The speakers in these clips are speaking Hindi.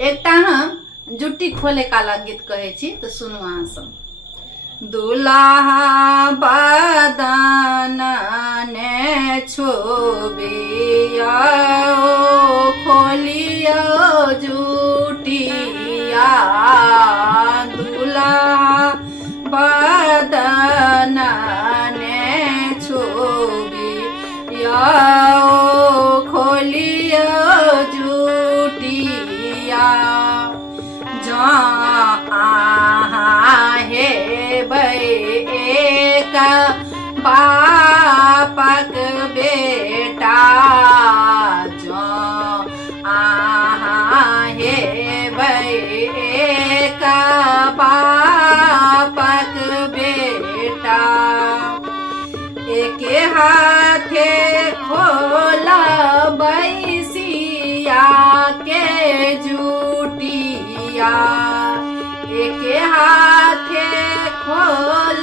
एकटा हम जुट्टी खोले काला गीत कहे छी तो सुनू अहाँ सब। दुल्हा बदन ने छुबिया खोलियो जुटिया, दुल्हा बदन ने छुबिया खोलियो जुटिया, एक बापक बेटा, जो एक बापक बेटा, एक हाथे खोला बैसिया के जुटिया, एक हाथे खोल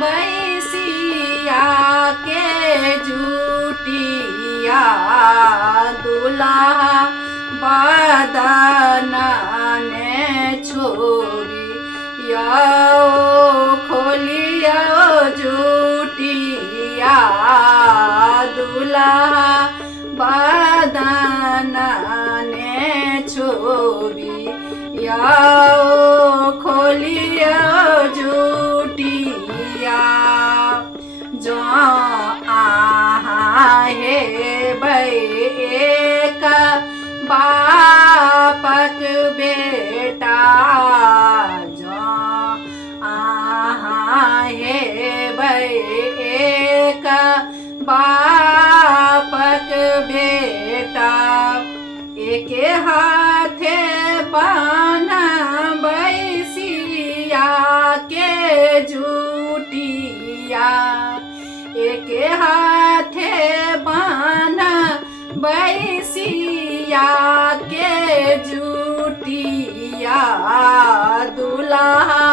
बैसिया के जुटिया, दुल्हा बदन ने छुबिया खोलिया जुटिया, दुल्हा बदन ने छुबिया खोलिया जुटिया, जो एक बापक बेटा, जो एक बापक बेटा, एक हाथे बाना बैसिया के जुटिया, एक हाथे बाना बैसिया के जुटिया, दुल्हा